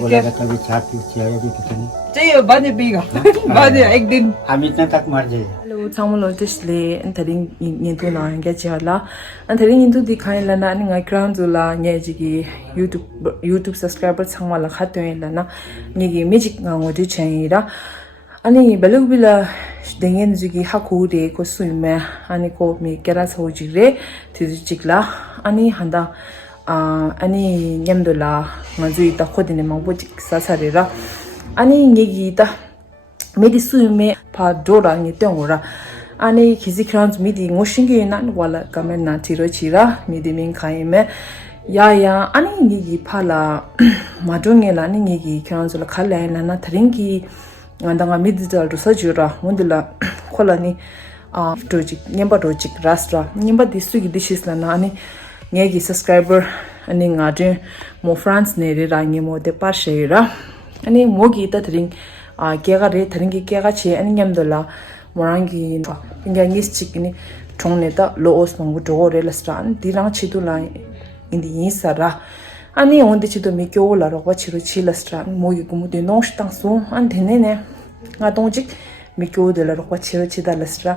बोलेगा कभी चाय पी चाय भी कितनी चाहिए बाद में पीगा बाद में एक दिन हम इतने तक मर जाएगा Hello, Samuel Tishley, and telling into na get yala, and telling into the kind lana, and I crown zula, Nejiki, YouTube subscriber, Samala Hatu lana, Nigi Magic Nangodi Chanida, Ani Belubilla, Dingen Zigi Haku de Kosume, Aniko me Geras Hojire, Tizikla, Ani Handa, Ani Yamdula, Mazuita Hodin Mabutik Sasarira, Ani Nigita. Medi suime pa dora ni tengora ani kizi crowns midi ngoshingi nan wala kamen na tiro chira midi min khaime ya ani ngi phala madunge la ni ngi crowns la khala na thringi ngandanga midi dal rusajura mundula kholani project nyamba project rastra nyamba disugi dishes la na ani ngi subscriber ani ngade mo france ne re ra ngi mo de pa shera ani mogi ta thring 개가 레 다른 게 개가 제 아니냠돌라 모랑기 인가 니스치기니 총네다 로오스 망고 도레라스란 디랑 치도라 인디 인사라 아니 온데 치도 미교올라로 와치로 치라스란 모기 구무데 노스탕소 안 되네네 아 동직 미교들라로 와치로 치달라스라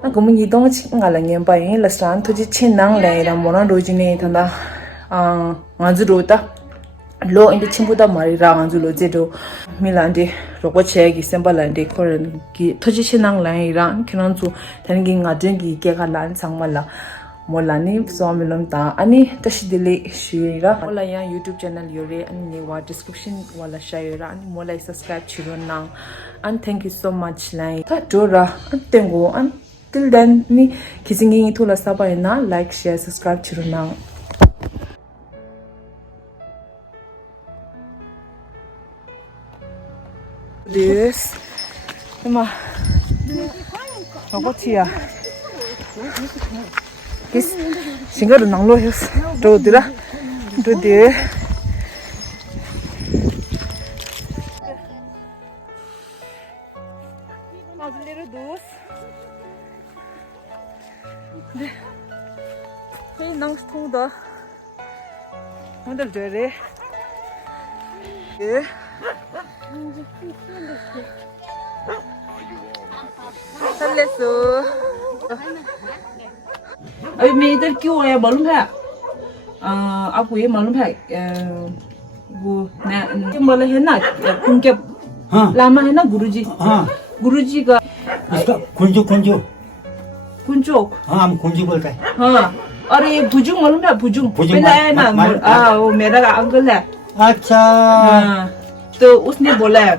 아 구무 이동직 ngalangem 바에 라스란 토지 친낭 레라 모란 로지네 탄다 맞으로다 로 인데 친구다 말이라 안줄로 제도 밀란데 로고체기 셈발란데 코런 기 토지신앙 라이랑 키난주 되는게 가정기 개가 난 상말라 몰라니 소밀럼다 아니 다시딜리 쉬라 몰라야 유튜브 채널 요레 아니 와 디스크립션 wala share 아니 몰라 subscribe 치로나 and thank you so much like 타조라 안땡고 안 till then ni kisingi tola sabaina like share subscribe 치로나 This, Emma, what's here? This single Nanglo Hills, do the little doors. Hey, Nang's told the Mother Jerry. Yeah. अभी मैं इधर क्यों आया मालूम है आपको ये मालूम है वो क्या बोले है ना उनके लामा है ना गुरुजी गुरुजी का कुंजू कुंजू कुंजो हाँ हम कुंजू बोलते हैं हाँ और ये भुजुंग मालूम है भुजुंग पहले है ना वो मेरा अंकल है अच्छा तो उसने बोला है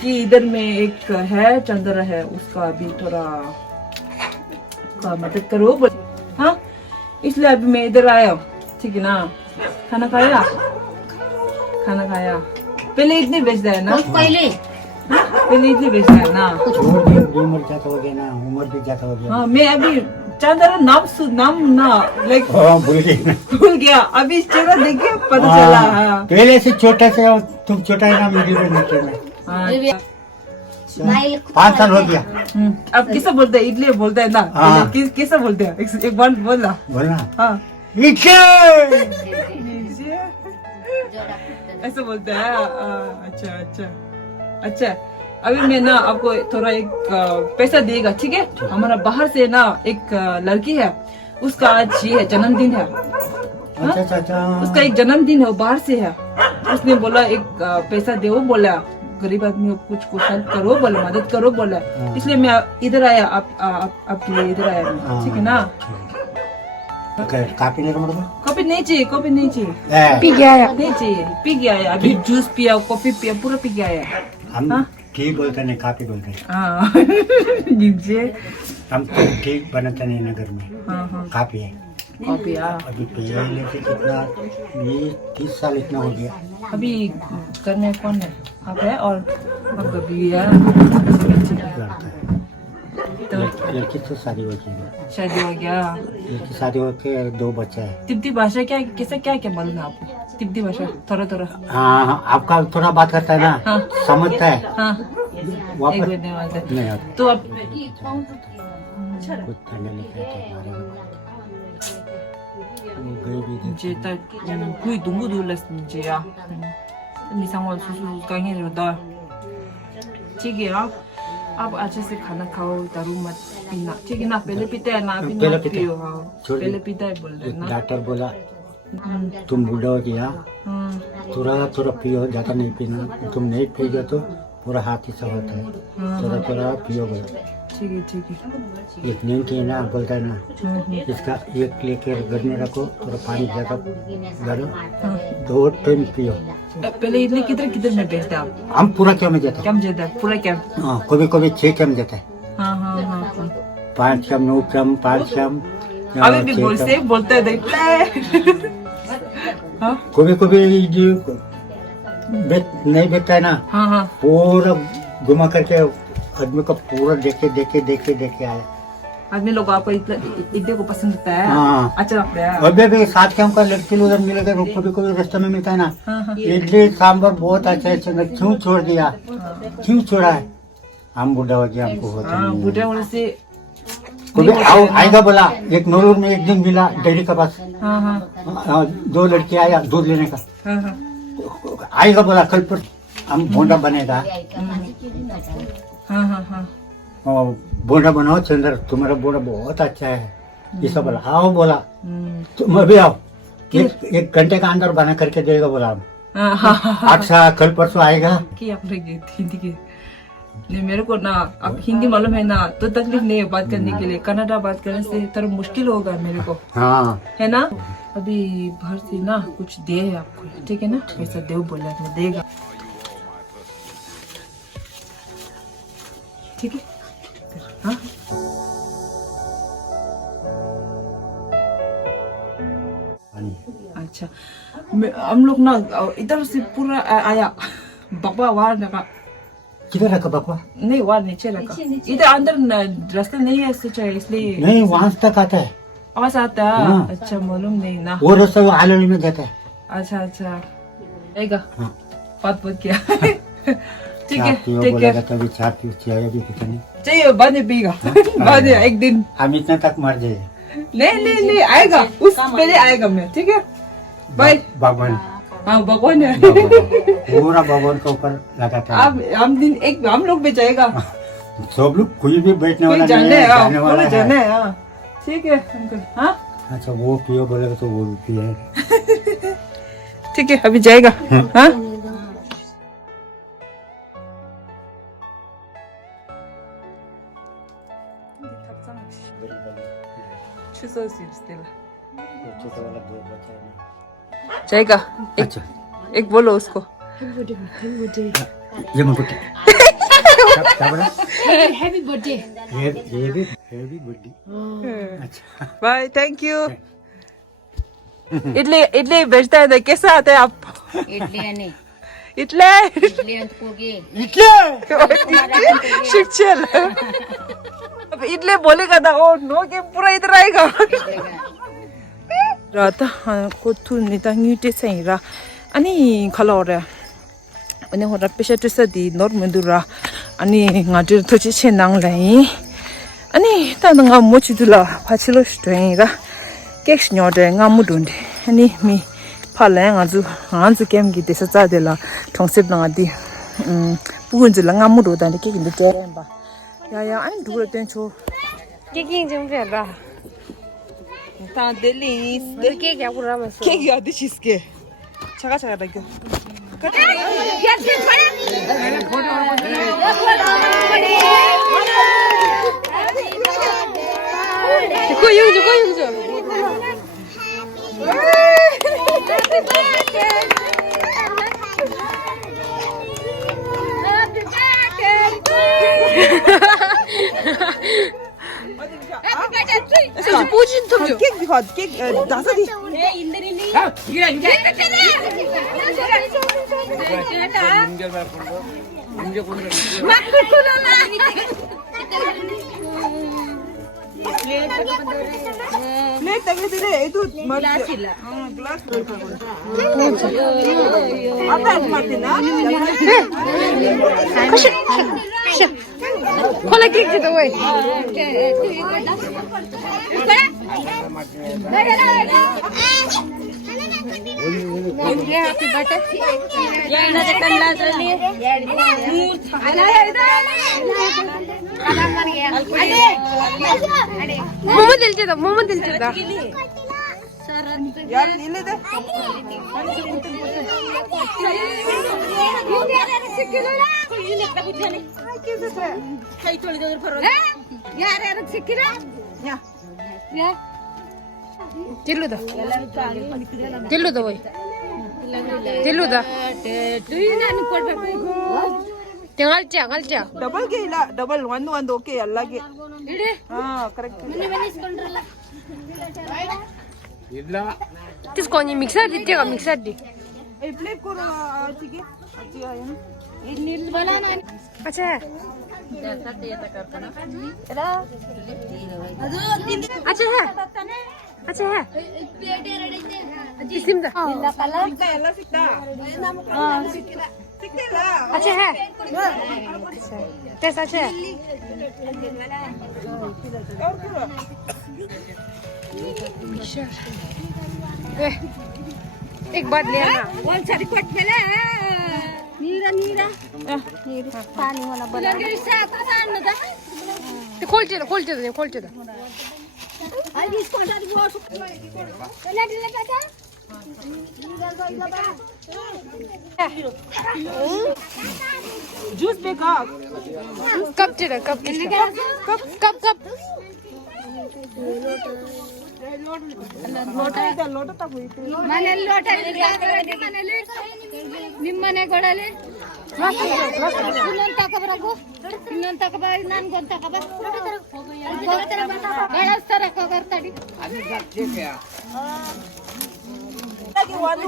कि इधर में एक है चंद्र है उसका अभी थोड़ा मदद करो हाँ इसलिए अभी मैं इधर आया ठीक है ना खाना खाया पहले इतने बेचता है ना पहले इतने बेचता है ना उम्र ज्यादा हो गया ना उम्र भी ज्यादा हो गया हाँ मैं अभी चंद्र नाम ना लाइक भूल गया अभी इस जगह देखिए पता चला पहले से छोटा से तुम छोटा है ना मिडिल में नीचे में 5 साल हो गया अब किसा बोलते हैं इडली बोलते हैं ना किसा बोलते हैं एक बार बोलना हाँ ऐसा बोलते हैं अच्छा अभी मैं ना आपको थोड़ा एक पैसा देगा ठीक है हमारा बाहर से ना एक लड़की है उसका आज ये है जन्मदिन है उसका एक जन्मदिन है वो बाहर से है उसने बोला एक पैसा दे बोला गरीब आदमी को कुछ हेल्प करो बोला मदद करो बोला इसलिए मैं इधर आया आपके लिए इधर आया ठीक है ना कॉफी नहीं चाहिए पी गया नहीं चाहिए पी गया अभी जूस पिया कॉफी पिया पूरा पी गया टी बोलते नहीं काफी बोलते हैं हम तो टी बनाते नहीं ना घर में काफी है अभी पहले से कितना 30 साल इतना हो गया अभी घर में कौन है आप है और आपका बीवी है तो लड़की तो शादी हो गई शादी हो गया लड़की शादी हो के 2 बच्चे हैं तिब्बती भाषा क्या मालूम है आपको तिब्बती भाषा थोड़ा हाँ आपका थोड़ा बात करता है ना समझता है हाँ वापस नहीं तो अब 이제 딱 거의 너무 놀랐어 이제야. मिसांगो सुसु कांगे रोदा ठीक है अब अच्छे से खाना खाओ दारू मत पीना ठीक है ना पहले पीते हैं ना अभी पहले मत पीते पियो हाँ छोड़ पहले पीता है बोल रहे ना डॉक्टर बोला तुम बूढ़ा हो गया थोड़ा थोड़ा पियो ज्यादा नहीं पीना तुम नहीं पियोगे तो पूरा हाथ ही सब होता है थोड़ा थोड़ा पियो बोला ठीक है एक नींद की ना बोलता है ना इसका एक लेकर घर में रखो थोड़ा पानी ज्यादा डालो 2 टाइम पियो पहले इतने किधर किधर में बेचते आप हम पूरा क्या में देते क्या देता है पूरा क्या हैं हाँ कभी कभी 6 कैम देता है हाँ 5 कैम 9 कैम 5 कैम अभी भी बोलते हैं देखते हाँ कभी कभी जो नहीं बेचता है ना हाँ पूरा घुमा करके आदमी को पूरा देखे आया आदमी लोग आपको इतने को पसंद होता है हाँ। अच्छा लगता है अभी भी 7 कैम का लड़की उधर मिलेगा कभी कभी रास्ते में मिलता है ना इडली सांबर बहुत अच्छा है क्यों छोड़ दिया क्यों छोड़ा है हम बूढ़ा हो गया हमको होता नहीं है। बूढ़ा होने से कभी आएगा बोला एक नोलूर में एक दिन मिला डेयरी के पास हाँ 2 लड़के आया दूध लेने का हाँ आएगा बोला कल पर हम भोंडा बनेगा हाँ बोंडा बनाओ चंद्र तुम्हारा बोंडा बहुत अच्छा है ये सब बोला आओ बोला तुम अभी आओ एक घंटे का अंदर बना करके देगा बोला हम अच्छा कल परसों आएगा कि आप लोग हिंदी के नहीं मेरे को ना अब हिंदी मालूम है ना तो तकलीफ नहीं है बात करने के लिए कन्नड़ा बात करने से थोड़ा मुश्किल होगा मेरे को हाँ है ना अभी बाहर से ना कुछ दे है आपको ठीक है ना ऐसा देव बोला मैं देगा ठीक है हाँ अच्छा हम लोग ना इधर से पूरा आया बाबा वहां लगा किधर रखा पापा नहीं वहां नीचे रखा इधर अंदर रास्ता नहीं है सोचा इसलिए नहीं वहां तक आता है आवाज आता है हाँ। अच्छा मालूम नहीं ना वो रास्ता वो आलोली में जाता है अच्छा आएगा हाँ। बात किया ठीक है चाय ठीक है तभी चाय पी चाय भी पीता नहीं चाहिए बाद में पीगा बाद में एक दिन हम इतना तक मर जाए नहीं आएगा उस पहले आएगा मैं ठीक है बाय भगवान हाँ भगवान है पूरा भगवान के ऊपर लगाता है अब हम दिन एक हम लोग भी जाएगा सब लोग कोई भी बैठने वाला कोई जाने नहीं है, है जाने वाला जाने है है हाँ। ठीक है अंकल हाँ अच्छा वो पियो बोलेगा तो वो भी पिए ठीक है अभी जाएगा हाँ जाएगा अच्छा एक बोलो उसको ये मैं बुट्टी क्या बोला Happy birthday. हैवी बर्थडे अच्छा बाय थैंक यू इडली बेचता है कैसा आता है आप इडली आणि इडली इडली आणि पोगे शिक्षल अब इडली बोलेगा ना ओ नो के पूरा इधर आएगा राता कोथु निता न्यूटे सैरा अनि खलोरे अनि होरा पेशा तुसा दी नोर मंदुरा अनि ngadir thochi chenang lai ani ta nga mochidula phachilo strenga keks nyode nga mudunde ani mi phala nga zu hanzu kem gi desa cha de la thongsep nga di pugun ju la nga mudu dan ke gi de ba ya ani du le ten cho ke gi jeng be ba ta delis के क्या पूरा बस ke gi adi chiske chaga da gyo cake दिखा cake दासा दी plate तगले दिले ಇದು ಮಾಡ್ತಿಲ್ಲ glass ಅಪ್ಪ ಮಾಡ್ತೀನಾ खोला cake दे दो ओए ಮೊಮ್ಮ ತಿಳ್ತಿದ್ದ ಯಾರ್ಯಾರು ಸಿಕ್ಕಿರ ತಿಲ್ಲುದ ಓಯ್ ತಿಲ್ಲುದ ತಿಂಗಳ ಡಬಲ್ಗೆ ಇಲ್ಲ ಡಬಲ್ ಒಂದು ಓಕೆ ಎಲ್ಲಗೆ ಹಾ ಕರೆಕ್ಟ್ ತಿಸ್ಕೊ ನೀ ಮಿಕ್ಸರ್ ದಿತ್ತೇಗ ಮಿಕ್ಸರ್ ದಿ ಪ್ಲೇಟ್ ಕೊಡು ಆಚಿಗೆ ಏನು अच्छा अच्छा है अच्छा है किस्म दा ಎಲ್ಲ ಸಿಕ್ತಾ ಸಿಕ್ತಿಲ್ಲ अच्छा है टेस्ट अच्छा है एक बात ले आना ಒಂದ್ಸರಿ ಕೊಟ್ಮೇಲೆ ನೀರು ಪಾನಿ ಹೊಲ ಬಲ ಅನ್ನದ ಕೊಳ್ತಿದ ಅಲ್ಲಿ ಇಸ್ಕೊಂಡ್ರೆ ಗೋಸು ಎಲ್ಲ ಡಿಲೆ ಬೇಕ ಜ್ಯೂಸ್ ಬೇಕಾ ಕಪ್ ಚಿಡ ಕಪ್ ಲೋಟ ತಗೋಯ್ತು ಮನೆಯಲ್ಲಿ ಲೋಟ ಮನೆಯಲ್ಲಿ ನಿಮ್ಮ ಮನೆಗಳಲ್ಲಿ ಇನ್ನೊಂದು ತಗೋಬರಕು ಇನ್ನೊಂದು ತಗೋಬ ನನ್ಗೊಂದು ತಗೋಬ ಬಳಸ್ತಾರ ಹೋಗರ್ತಾಡಿ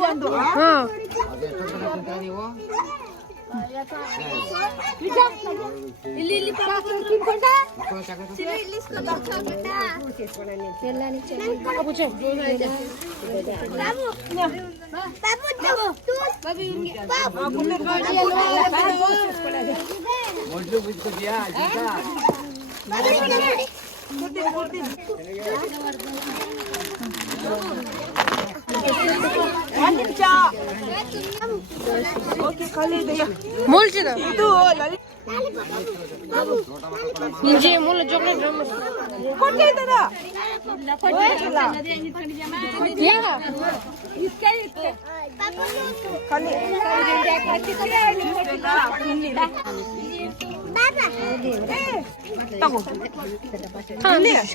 ಒಂದು ಹಾ ಇಲ್ಲಿ ಇಲ್ಲಿ ತಿನ್ಕೊಂಡ ಇಲ್ಲಿ ಓಕೆ ಖಾಲಿ ಇದೆಯಾ ಮೂಲ್ಚಿದ ಇದು ಲಲಿತ್ ನಿಂಜೆ ಮೂಲ ಚಾಕ್ಲೇಟ್ ಕೊಟ್ಟಿದ್ದಾರ ಯಾಗ ಖಾಲಿ ತಗೋ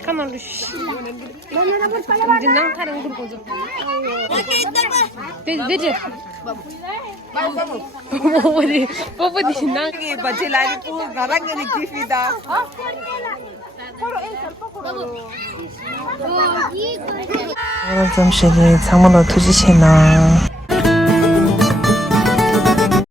ಕಮಾನ್ dinang kadang gurgozo beje bobo dinang ಬಜ್ಜಿ ಲಾಲಿಪು ಗರಂಗನಿ ಕಿಫಿದ 잠시 창문을 두지치나